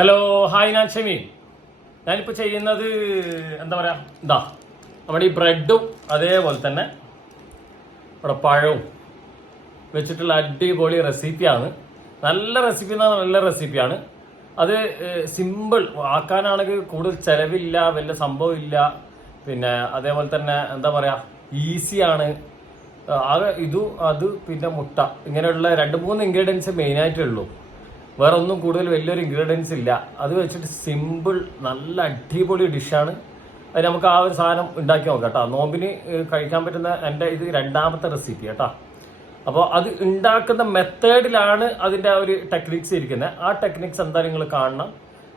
Hello hi, ഞാൻ ഷമീൻ. ഞാനിപ്പോൾ ചെയ്യുന്നത് എന്താ പറയുക, നമ്മുടെ ഈ ബ്രെഡും അതേപോലെ തന്നെ നമ്മുടെ പഴവും വെച്ചിട്ടുള്ള അടിപൊളി റെസിപ്പിയാണ്. നല്ല റെസിപ്പി എന്നാണ്, നല്ല റെസിപ്പിയാണ്. അത് സിമ്പിൾ ആക്കാനാണെങ്കിൽ കൂടുതൽ ചിലവില്ല, വലിയ സംഭവമില്ല. പിന്നെ അതേപോലെ തന്നെ എന്താ പറയുക, ഈസിയാണ്. ആകെ അത് പിന്നെ മുട്ട, ഇങ്ങനെയുള്ള 2-3 ഇൻഗ്രീഡിയൻസ് മെയിനായിട്ടേ ഉള്ളൂ. വേറെ ഒന്നും കൂടുതൽ വലിയൊരു ഇൻഗ്രീഡിയൻസ് ഇല്ല. അത് വെച്ചിട്ട് സിമ്പിൾ നല്ല അടിപൊളി ഡിഷാണ്. അത് നമുക്ക് ആ ഒരു സാധനം ഉണ്ടാക്കി നോക്കാം കേട്ടോ. നോമ്പിന് കഴിക്കാൻ പറ്റുന്ന എൻ്റെ ഇത് 2ാമത്തെ റെസിപ്പി കേട്ടോ. അപ്പോൾ അത് ഉണ്ടാക്കുന്ന മെത്തേഡിലാണ് അതിൻ്റെ ഒരു ടെക്നിക്സ് ഇരിക്കുന്നത്. ആ ടെക്നിക്സ് എന്താ നിങ്ങൾ കാണണം.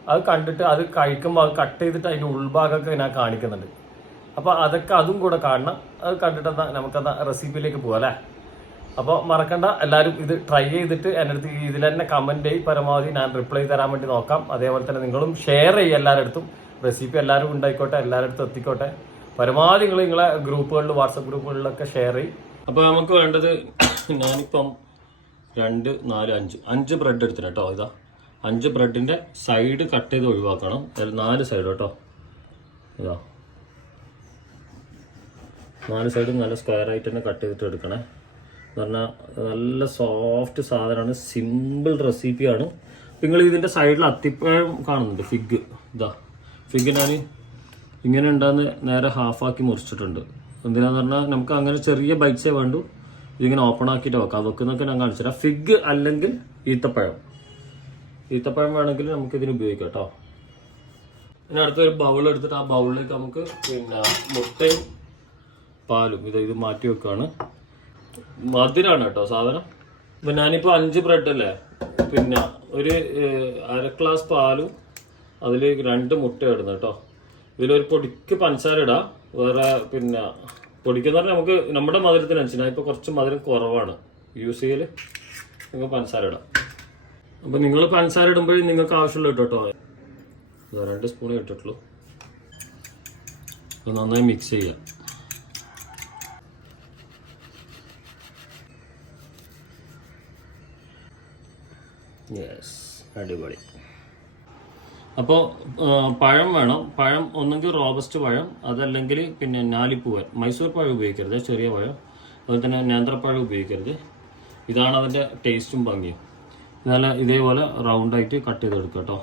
അത് കണ്ടിട്ട് അത് കഴിക്കുമ്പോൾ അത് കട്ട് ചെയ്തിട്ട് അതിൻ്റെ ഉൾഭാഗമൊക്കെ ഞാൻ കാണിക്കുന്നുണ്ട്. അപ്പോൾ അതും കൂടെ കാണണം. അത് കണ്ടിട്ട് നമുക്കത് റെസിപ്പിയിലേക്ക് പോകാം അല്ലേ. അപ്പോൾ മറക്കണ്ട, എല്ലാവരും ഇത് ട്രൈ ചെയ്തിട്ട് എൻ്റെ അടുത്ത് ഇതിൽ തന്നെ കമൻറ്റ് ചെയ്യും. പരമാവധി ഞാൻ റിപ്ലൈ തരാൻ വേണ്ടി നോക്കാം. അതേപോലെ തന്നെ നിങ്ങളും ഷെയർ ചെയ്യുക എല്ലാവരുടെ അടുത്തും. റെസിപ്പി എല്ലാവരും ഉണ്ടായിക്കോട്ടെ, എല്ലാവരുടെ അടുത്തും എത്തിക്കോട്ടെ. പരമാവധി നിങ്ങളെ ഗ്രൂപ്പുകളിൽ, വാട്സപ്പ് ഗ്രൂപ്പുകളിലൊക്കെ ഷെയർ ചെയ്യും. അപ്പോൾ നമുക്ക് വേണ്ടത്, ഞാനിപ്പം 2, 4, 5 ബ്രെഡ് എടുത്തിട്ട് കേട്ടോ. 5 ബ്രെഡിൻ്റെ സൈഡ് കട്ട് ചെയ്ത് ഒഴിവാക്കണം. അതിൽ 4 സൈഡ് കേട്ടോ. 4 സൈഡും നല്ല സ്ക്വയർ ആയിട്ട് തന്നെ കട്ട് ചെയ്തിട്ട് എടുക്കണേ. എന്ന് പറഞ്ഞാൽ നല്ല സോഫ്റ്റ് സാധനമാണ്, സിമ്പിൾ റെസിപ്പിയാണ്. നിങ്ങൾ ഇതിൻ്റെ സൈഡിൽ അത്തിപ്പഴം കാണുന്നുണ്ട്, ഫിഗ് ഞാൻ ഇങ്ങനെ ഉണ്ടാകുന്ന നേരെ ഹാഫാക്കി മുറിച്ചിട്ടുണ്ട്. എന്തിനാന്ന് പറഞ്ഞാൽ നമുക്ക് അങ്ങനെ ചെറിയ ബൈറ്റ്സേ വേണ്ടു. ഇതിങ്ങനെ ഓപ്പൺ ആക്കിയിട്ട് വെക്കാം. വെക്കുന്നൊക്കെ ഞാൻ കാണിച്ചു തരാം. ഫിഗ് അല്ലെങ്കിൽ ഈത്തപ്പഴം വേണമെങ്കിൽ നമുക്ക് ഇതിന് ഉപയോഗിക്കാം കേട്ടോ. പിന്നെ അടുത്തൊരു ബൗൾ എടുത്തിട്ട് ആ ബൗളിലേക്ക് നമുക്ക് പിന്നെ മുട്ടയും പാലും ഇത് മാറ്റി വെക്കുകയാണ്. മധുരമാണ് കേട്ടോ സാധനം. ഇപ്പം ഞാനിപ്പോൾ 5 ബ്രെഡ് അല്ലേ, പിന്നെ ഒരു 1/2 ഗ്ലാസ് പാലും അതിൽ 2 മുട്ട ഇടുന്നു കേട്ടോ. ഇതിലൊരു പൊടിക്ക് പഞ്ചസാര ഇടാം. വേറെ പിന്നെ പൊടിക്കെന്ന് പറഞ്ഞാൽ നമുക്ക് നമ്മുടെ മധുരത്തിനനുസരിച്ച്. ഇപ്പോൾ കുറച്ച് മധുരം കുറവാണ് യൂസ് ചെയ്യൽ, നിങ്ങൾക്ക് പഞ്ചസാര ഇടാം. അപ്പോൾ നിങ്ങൾ പഞ്ചസാര ഇടുമ്പോഴേ നിങ്ങൾക്ക് ആവശ്യമുള്ള ഇട്ടോ. 2 സ്പൂണേ ഇട്ടിട്ടുള്ളൂ. അപ്പോൾ നന്നായി മിക്സ് ചെയ്യാം. യെസ്, അടിപൊളി. അപ്പോൾ പഴം വേണം. പഴം ഒന്നെങ്കിൽ റോബസ്റ്റ് പഴം, അതല്ലെങ്കിൽ പിന്നെ ഞാലിപ്പൂവൻ. മൈസൂർ പഴം ഉപയോഗിക്കരുത്, ചെറിയ പഴം. അതുപോലെ തന്നെ നേന്ത്രപ്പഴം ഉപയോഗിക്കരുത്. ഇതാണ് അതിൻ്റെ ടേസ്റ്റും ഭംഗിയും. നല്ല ഇതേപോലെ റൗണ്ടായിട്ട് കട്ട് ചെയ്തെടുക്കുക കേട്ടോ.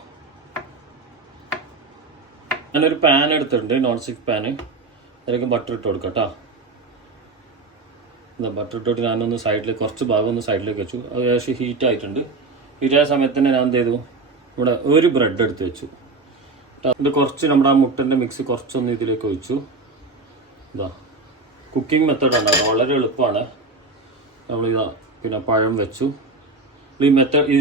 ഞാനൊരു പാൻ എടുത്തിട്ടുണ്ട്, നോൺ സ്റ്റിക്ക് പാന്. അതിലേക്ക് ബട്ടർ ഇട്ട് കൊടുക്കാം കേട്ടോ. ബട്ടർ ഇട്ടിട്ട് ഞാനൊന്ന് സൈഡിലേക്ക്, കുറച്ച് ഭാഗം ഒന്ന് സൈഡിലേക്ക് വെച്ചു. അത് ഏകദേശം ഹീറ്റ് ആയിട്ടുണ്ട്. ഹീറ്റായ സമയത്ത് തന്നെ ഞാൻ എന്ത് ചെയ്തു, ഇവിടെ ഒരു ബ്രെഡ് എടുത്ത് വെച്ചു. ഇത് കുറച്ച് നമ്മുടെ ആ മുട്ടൻ്റെ മിക്സ് കുറച്ചൊന്ന് ഇതിലേക്ക് ഒഴിച്ചു. കുക്കിംഗ് മെത്തേഡാണ്, വളരെ എളുപ്പമാണ്. പിന്നെ പഴം വെച്ചു. ഈ മെത്തേഡ്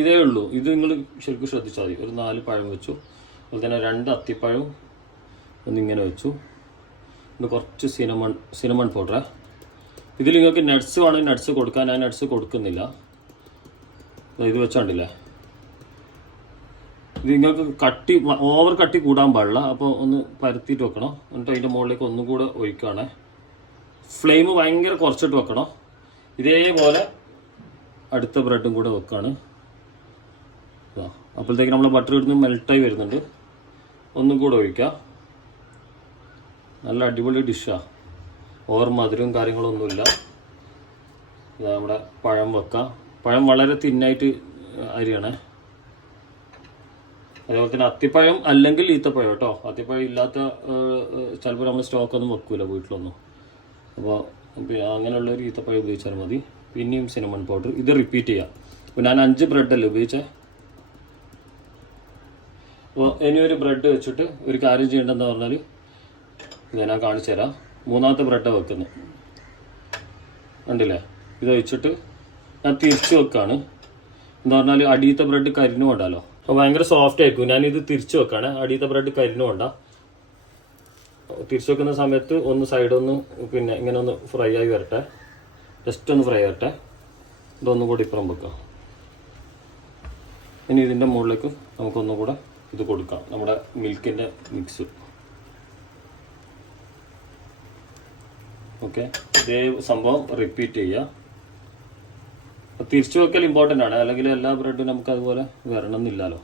ഇതേ ഉള്ളൂ. ഇത് നിങ്ങൾ ശരിക്കും ശ്രദ്ധിച്ചാൽ മതി. ഒരു 4 പഴം വെച്ചു. അതുപോലെ തന്നെ 2 അത്തിപ്പഴവും ഒന്നിങ്ങനെ വെച്ചു. ഇത് കുറച്ച് സിനമൺ പൗഡർ. ഇതിൽ നിങ്ങൾക്ക് നട്ട്സ് വേണമെങ്കിൽ നട്ട്സ് കൊടുക്കാൻ, ഞാൻ നട്ട്സ് കൊടുക്കുന്നില്ല. ഇത് വെച്ചാണ്ടില്ലേ. ഇത് നിങ്ങൾക്ക് ഓവർ കട്ടി കൂടാൻ പാടില്ല. അപ്പോൾ ഒന്ന് പരത്തിയിട്ട് വെക്കണം. എന്നിട്ട് അതിൻ്റെ മുകളിലേക്ക് ഒന്നും കൂടെ ഒഴിക്കുകയാണ്. ഫ്ലെയിം ഭയങ്കര കുറച്ചിട്ട് വെക്കണം. ഇതേപോലെ അടുത്ത ബ്രെഡും കൂടെ വെക്കുകയാണ്. അപ്പോഴത്തേക്ക് നമ്മൾ ബട്ടർ ഇടുന്ന് മെൽട്ടായി വരുന്നുണ്ട്. ഒന്നും കൂടെ ഒഴിക്കുക. നല്ല അടിപൊളി ഡിഷാണ്. ഓവർ മധുരവും കാര്യങ്ങളൊന്നുമില്ല. നമ്മുടെ പഴം വെക്കാം. പഴം വളരെ തിന്നായിട്ട് അരിയാണ്. അതേപോലെ തന്നെ അത്തിപ്പഴം അല്ലെങ്കിൽ ഈത്തപ്പഴം കേട്ടോ. അത്തിപ്പഴം ഇല്ലാത്ത ചിലപ്പോൾ നമ്മൾ സ്റ്റോക്കൊന്നും വെക്കൂല വീട്ടിലൊന്നും. അപ്പോൾ അങ്ങനെയുള്ളൊരു ഈത്തപ്പഴം ഉപയോഗിച്ചാൽ മതി. പിന്നെയും സിനമൺ പൗഡർ. ഇത് റിപ്പീറ്റ് ചെയ്യാം. അപ്പോൾ ഞാൻ 5 ബ്രെഡല്ലേ ഉപയോഗിച്ചേ. അപ്പോൾ ഇനിയൊരു ബ്രെഡ് വെച്ചിട്ട് ഒരു കാര്യം ചെയ്യേണ്ടതെന്ന് പറഞ്ഞാൽ ഞാൻ കാണിച്ചു തരാം. 3ാമത്തെ ബ്രെഡാണ് വെക്കുന്നത്. കണ്ടില്ലേ. ഇത് വെച്ചിട്ട് ഞാൻ തിരിച്ചു വെക്കാണ്. എന്താ പറഞ്ഞാൽ അടിയത്തെ ബ്രെഡ് കരിഞ്ഞു കൊണ്ടാലോ. അപ്പോൾ ഭയങ്കര സോഫ്റ്റ് ആയിരിക്കും. ഞാനിത് തിരിച്ചു വെക്കാണ്. അടിയത്തെ ബ്രെഡ് കരിഞ്ഞു കൊണ്ട. തിരിച്ചു വെക്കുന്ന സമയത്ത് ഒന്ന് സൈഡൊന്ന് പിന്നെ ഇങ്ങനെ ഒന്ന് ഫ്രൈ ആയി വരട്ടെ. ജസ്റ്റ് ഒന്ന് ഫ്രൈ ആവട്ടെ. ഇതൊന്നും കൂടി ഇപ്പുറം വെക്കാം. ഇനി ഇതിൻ്റെ മുകളിലേക്ക് നമുക്കൊന്നും കൂടെ ഇത് കൊടുക്കാം, നമ്മുടെ മിൽക്കിൻ്റെ മിക്സ്. ഓക്കെ, ഇതേ സംഭവം റിപ്പീറ്റ് ചെയ്യുക. തിരിച്ചു വെക്കൽ ഇമ്പോർട്ടൻ്റ് ആണ്. അല്ലെങ്കിൽ എല്ലാ ബ്രെഡും നമുക്ക് അതുപോലെ വരണം എന്നില്ലല്ലോ.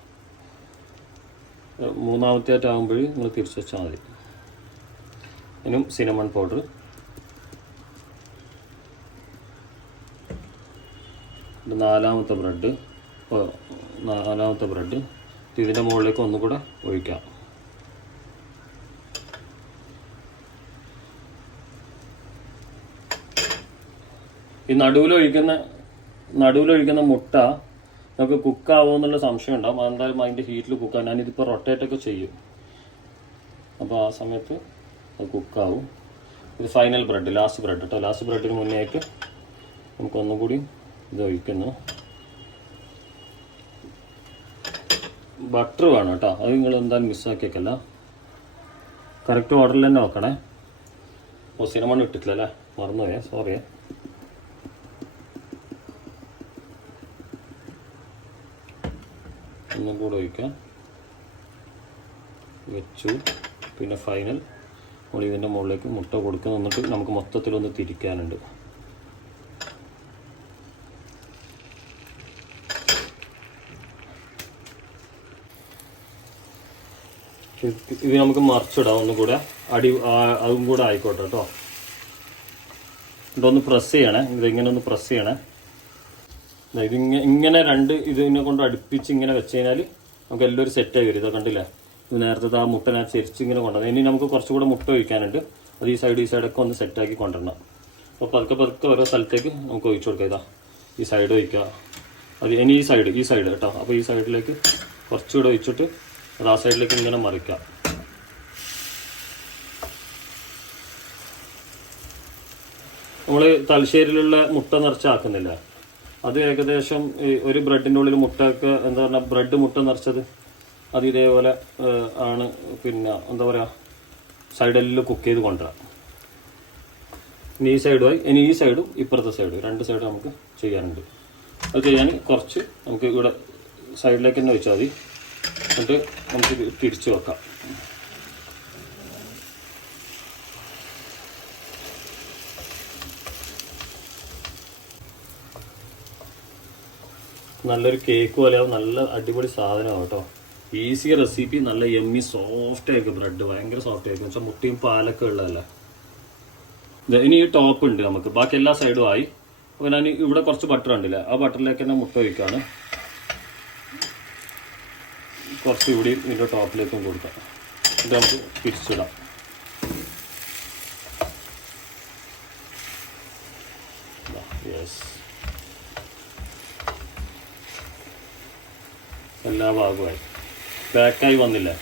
മൂന്നാമത്തെ ആകുമ്പോൾ നിങ്ങൾ തിരിച്ച് വെച്ചാൽ മതി. ഇനിയും സിനമൺ പൗഡർ, നാലാമത്തെ ബ്രെഡ് ഇതിൻ്റെ മുകളിലേക്ക് ഒന്നുകൂടെ ഒഴിക്കാം. ഈ നടുവിലൊഴിക്കുന്ന മുട്ട നമുക്ക് കുക്കാവോ എന്നുള്ള സംശയം ഉണ്ടാവും. എന്തായാലും അതിൻ്റെ ഹീറ്റിൽ കുക്കാവും. ഞാനിതിപ്പോൾ റൊട്ടേറ്റൊക്കെ ചെയ്യും, അപ്പോൾ ആ സമയത്ത് അത് കുക്കാവും. ഇത് ഫൈനൽ ബ്രെഡ്, ലാസ്റ്റ് ബ്രെഡ് കേട്ടോ. ലാസ്റ്റ് ബ്രെഡിന് മുന്നേ ആയിട്ട് നമുക്കൊന്നും കൂടി ഇത് ഒഴിക്കുന്നു. ബട്ടർ വേണം കേട്ടോ, അത് നിങ്ങൾ എന്തായാലും മിസ്സാക്കിയേക്കല്ല. കറക്റ്റ് ഓർഡറിൽ തന്നെ നോക്കണേ. സിനമൺ ഇട്ടിട്ടില്ല അല്ലേ, മറന്നുപോയേ, സോറിയേ. ഒന്നും കൂടെ ഒഴിക്കാം, വെച്ചു. പിന്നെ ഫൈനൽ നമ്മൾ ഇതിൻ്റെ മുകളിലേക്ക് മുട്ട കൊടുക്കുക. എന്നിട്ട് നമുക്ക് മൊത്തത്തിലൊന്ന് തിരിക്കാനുണ്ട്. ഇത് നമുക്ക് മറിച്ചിടാം ഒന്നും കൂടെ, അതും കൂടെ ആയിക്കോട്ടെ കേട്ടോ. ഇതൊന്ന് പ്രസ് ചെയ്യണേ, ഇതിങ്ങനെ ഒന്ന് പ്രസ് ചെയ്യണേ. ഇങ്ങനെ ഇതിനെ കൊണ്ട് അടുപ്പിച്ച് ഇങ്ങനെ വെച്ച് കഴിഞ്ഞാൽ നമുക്ക് എല്ലാം ഒരു സെറ്റായി വരും. ഇതൊക്കെ കണ്ടില്ലേ, നേരത്തെ ആ മുട്ട ഞാൻ ചെരിച്ച് ഇങ്ങനെ കൊണ്ടുവന്നത്. ഇനി നമുക്ക് കുറച്ചുകൂടെ മുട്ട ഒഴിക്കാനുണ്ട്. അത് ഈ സൈഡൊക്കെ ഒന്ന് സെറ്റാക്കി കൊണ്ടുവരണം. അപ്പോൾ പതുക്കെ ഓരോ സ്ഥലത്തേക്ക് നമുക്ക് ഒഴിച്ചു കൊടുക്കാം. ഇതാ ഈ സൈഡ് ഒഴിക്കുക, അത് ഇനി ഈ സൈഡ് കേട്ടോ. അപ്പോൾ ഈ സൈഡിലേക്ക് കുറച്ചുകൂടെ ഒഴിച്ചിട്ട് അത് ആ സൈഡിലേക്ക് ഇങ്ങനെ മറിക്കാം. നമ്മൾ തലശ്ശേരിയിലുള്ള മുട്ട നിറച്ചാക്കുന്നില്ല, അത് ഏകദേശം ഒരു ബ്രെഡിൻ്റെ ഉള്ളിൽ മുട്ടയൊക്കെ എന്താ പറയുക, മുട്ട നിറച്ചത് അത് ഇതേപോലെ ആണ്. പിന്നെ എന്താ പറയുക, സൈഡെല്ലാം കുക്ക് ചെയ്ത് കൊണ്ടുവരാം. ഇനി ഈ സൈഡും ഇപ്പുറത്തെ സൈഡും, രണ്ട് സൈഡും നമുക്ക് ചെയ്യാനുണ്ട്. അത് ചെയ്യാൻ കുറച്ച് നമുക്ക് ഇവിടെ സൈഡിലേക്ക് തന്നെ വെച്ചാൽ മതി. എന്നിട്ട് നമുക്ക് തിരിച്ചു വെക്കാം. നല്ലൊരു കേക്ക് പോലെയാവും, നല്ല അടിപൊളി സാധനമാണ് കേട്ടോ. ഈസി റെസിപ്പി, നല്ല യമ്മി സോഫ്റ്റ് ആയിരിക്കും ബ്രെഡ്, ഭയങ്കര സോഫ്റ്റ് ആയിരിക്കും. വെച്ചാൽ മുട്ടയും പാലൊക്കെ ഉള്ളതല്ലേ. ഇനി ഈ ടോപ്പ് ഉണ്ട് നമുക്ക്, ബാക്കി എല്ലാ സൈഡും ആയി. അപ്പോൾ ഞാൻ ഇവിടെ കുറച്ച് ബട്ടർ ഉണ്ടല്ലേ, ആ ബട്ടറിലേക്ക് തന്നെ മുട്ട ഒഴിക്കുകയാണ്. കുറച്ച് ഇവിടെ ഇതിൻ്റെ ടോപ്പിലേക്കും കൊടുക്കാം. ഇത് നമുക്ക് തിരിച്ചിടാം. യെസ്, എല്ലാ ഭാഗമായി പാക്കായി വന്നില്ലേ.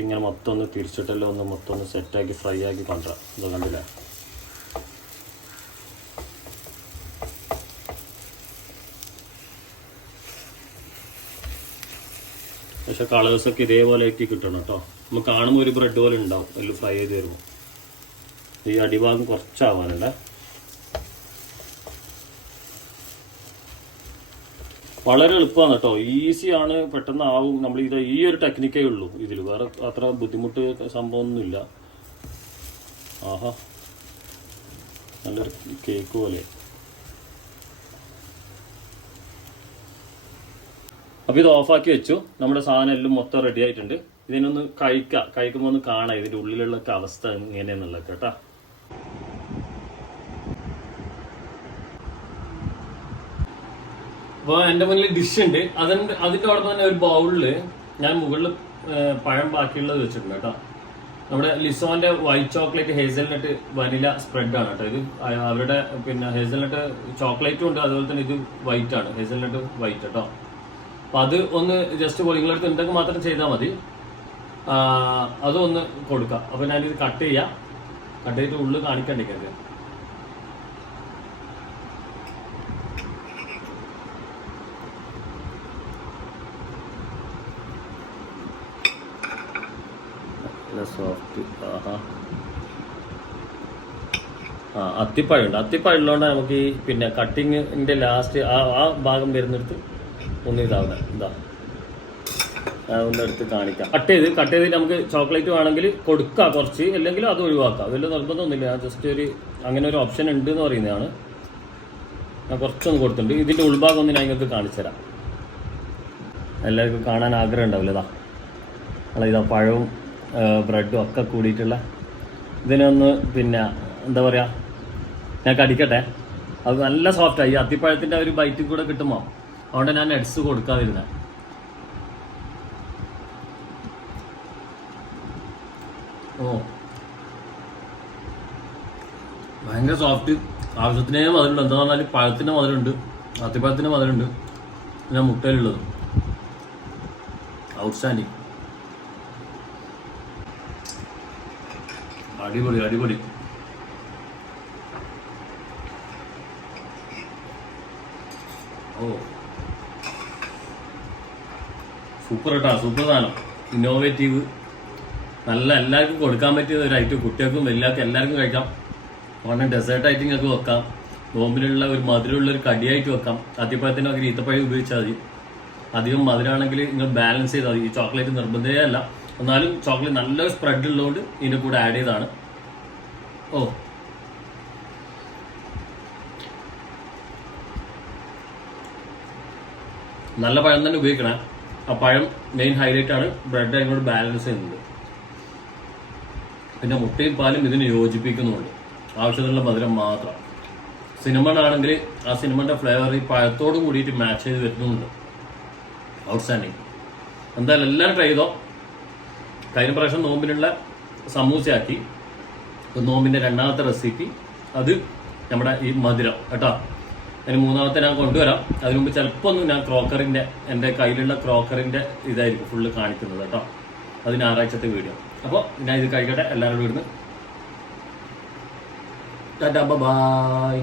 ഇങ്ങനെ മൊത്തം ഒന്ന് തിരിച്ചിട്ടെല്ലാം മൊത്തം ഒന്ന് സെറ്റാക്കി ഫ്രൈ ആക്കി കൊണ്ടുവരാം. ഇത് കണ്ടില്ലേ. പക്ഷെ കളേഴ്സൊക്കെ ഇതേപോലെ ആക്കി കിട്ടണം കേട്ടോ. നമുക്ക് കാണുമ്പോൾ ഒരു ബ്രെഡ് പോലെ ഉണ്ടാവും എല്ലാം ഫ്രൈ ചെയ്ത് വരുമ്പോൾ. ഈ അടിഭാഗം കുറച്ചാവാനുണ്ട്. വളരെ എളുപ്പമാണ് കേട്ടോ, ഈസിയാണ്, പെട്ടെന്ന് ആവും. നമ്മൾ ഈ ഒരു ടെക്നിക്കേ ഉള്ളൂ ഇതിൽ, വേറെ അത്ര ബുദ്ധിമുട്ട് സംഭവമൊന്നുമില്ല. ആഹാ, നല്ലൊരു കേക്ക് പോലെ. അപ്പോൾ ഇത് ഓഫാക്കി വെച്ചു. നമ്മുടെ സാധനം എല്ലാം മൊത്തം റെഡി ആയിട്ടുണ്ട്. ഇതിനൊന്ന് കഴിക്കുമ്പോൾ ഒന്ന് കാണാം ഇതിൻ്റെ ഉള്ളിലുള്ള അവസ്ഥ എങ്ങനെയാന്നുള്ളത് കേട്ടോ. അപ്പോൾ എൻ്റെ മുന്നിൽ ഡിഷ് ഉണ്ട്. അതിൻ്റെ അവിടെ തന്നെ ഒരു ബൗളിൽ ഞാൻ മുകളിൽ പഴം ബാക്കിയുള്ളത് വെച്ചിട്ടുണ്ട് കേട്ടോ. നമ്മുടെ ലിസോന്റെ വൈറ്റ് ചോക്ലേറ്റ് ഹേസൽനട്ട് വനില സ്പ്രെഡാണ് കേട്ടോ ഇത്. അവരുടെ പിന്നെ ഹേസൽനട്ട് ചോക്ലേറ്റും ഉണ്ട്, അതുപോലെ തന്നെ ഇത് വൈറ്റ് ആണ്, ഹേസൽനട്ട് വൈറ്റ് കേട്ടോ. അപ്പം അത് ഒന്ന് ജസ്റ്റ് നിങ്ങളടുത്ത് ഉണ്ടെങ്കിൽ മാത്രം ചെയ്താൽ മതി. അതൊന്ന് കൊടുക്കാം. അപ്പോൾ ഞാനിത് കട്ട് ചെയ്തിട്ട് ഉള്ളിൽ കാണിക്കണ്ടേക്കത്. സോഫ്റ്റ്. അത്തിപ്പഴമുണ്ട്. അത്തിപ്പഴം ഉള്ളതുകൊണ്ട് നമുക്ക് ഈ പിന്നെ കട്ടിങ്ങിൻ്റെ ലാസ്റ്റ് ആ ഭാഗം വരുന്നിടത്ത് ഒന്ന് ഇതാവുന്നത്. ഒന്ന് എടുത്ത് കാണിക്കാം. കട്ട് ചെയ്ത് നമുക്ക് ചോക്ലേറ്റ് വേണമെങ്കിൽ കൊടുക്കാം കുറച്ച്, അല്ലെങ്കിൽ അത് ഒഴിവാക്കാം. വലിയ നിർബന്ധമൊന്നുമില്ല. ജസ്റ്റ് അങ്ങനെ ഒരു ഓപ്ഷൻ ഉണ്ട് എന്ന് പറയുന്നതാണ്. ഞാൻ കുറച്ചൊന്ന് കൊടുത്തിട്ടുണ്ട്. ഇതിൻ്റെ ഉൾഭാഗം ഒന്ന് ഞാൻ നിങ്ങൾക്ക് കാണിച്ചു തരാം. എല്ലാവർക്കും കാണാൻ ആഗ്രഹം ഉണ്ടാവില്ല. ഇതാ പഴവും ബ്രെഡും ഒക്കെ കൂടിയിട്ടുള്ള ഇതിനൊന്ന് പിന്നെ എന്താ പറയുക, ഞാൻ കടിക്കട്ടെ. അത് നല്ല സോഫ്റ്റായി. ഈ അത്തിപ്പഴത്തിൻ്റെ ഒരു ബൈറ്റും കൂടെ കിട്ടുമ്പോൾ അതുകൊണ്ട് ഞാൻ നട്സ് കൊടുക്കാതിരുന്നത്. ഓ ഭയങ്കര സോഫ്റ്റ്, ആവശ്യത്തിനേ മധുരമുണ്ട്. എന്താ പറഞ്ഞാൽ പഴത്തിൻ്റെ മധുരമുണ്ട്, അത്തിപ്പഴത്തിൻ്റെ മധുരമുണ്ട്, പിന്നെ മുട്ടയിലുള്ളത് ഔട്ട്സ്റ്റാൻഡിങ്. അടിപൊളി അടിപൊളി. ഓ സൂപ്പർ കേട്ടോ, സൂപ്പർ സാധനം, ഇന്നോവേറ്റീവ്, നല്ല എല്ലാവർക്കും കൊടുക്കാൻ പറ്റിയ ഒരു ഐറ്റം. കുട്ടികൾക്കും വലിയവർക്കും എല്ലാവർക്കും കഴിക്കാം. കാരണം ഡെസേർട്ട് ഐറ്റങ്ങൾക്ക് വെക്കാം, നോമ്പിനുള്ള ഒരു മധുരമുള്ള ഒരു കടിയായിട്ട് വെക്കാം. അത്തിപ്പഴത്തിനൊക്കെ ഈത്തപ്പഴം ഉപയോഗിച്ചാൽ മതി. അധികം മധുരമാണെങ്കിൽ നിങ്ങൾ ബാലൻസ് ചെയ്താൽ മതി. ഈ ചോക്ലേറ്റ് നിർബന്ധമേ അല്ല, എന്നാലും ചോക്ലേറ്റ് നല്ലൊരു സ്പ്രെഡ് ഉള്ളതുകൊണ്ട് ഇതിൻ്റെ കൂടെ ആഡ് ചെയ്താണ്. ഓ നല്ല പഴം തന്നെ ഉപയോഗിക്കണേ. ആ പഴം മെയിൻ ഹൈലൈറ്റ് ആണ്. ബ്രെഡ് അതിനോട് ബാലൻസ് ചെയ്യുന്നുണ്ട്. പിന്നെ മുട്ടയും പാലും ഇതിന് യോജിപ്പിക്കുന്നുണ്ട്. ആവശ്യത്തിനുള്ള മധുരം മാത്രം. സിനമൺ ആണെങ്കിൽ ആ സിനമണിൻ്റെ ഫ്ലേവർ ഈ പഴത്തോട് കൂടിയിട്ട് മാച്ച് ചെയ്ത് വരുന്നുണ്ട്. ഔട്ട്സ്റ്റാൻഡിങ്. എന്തായാലും എല്ലാവരും ട്രൈ ചെയ്തോ. കഴിഞ്ഞ പ്രാവശ്യം നോമ്പിനുള്ള സമൂസയാക്കി. നോമ്പിൻ്റെ രണ്ടാമത്തെ റെസിപ്പി അത് നമ്മുടെ ഈ മധുരം കേട്ടോ. അതിന് മൂന്നാമത്തെ ഞാൻ കൊണ്ടുവരാം. അതിനു മുമ്പ് ചിലപ്പോൾ ഒന്ന് ഞാൻ ക്രോക്കറിൻ്റെ, എൻ്റെ കയ്യിലുള്ള ക്രോക്കറിൻ്റെ ഇതായിരിക്കും ഫുള്ള് കാണിക്കുന്നത് കേട്ടോ. അത് ഞായറാഴ്ചത്തെ വീഡിയോ. അപ്പോൾ ഞാൻ ഇത് കഴിക്കട്ടെ. എല്ലാവരോടും ഇടുന്നു. Tata bye.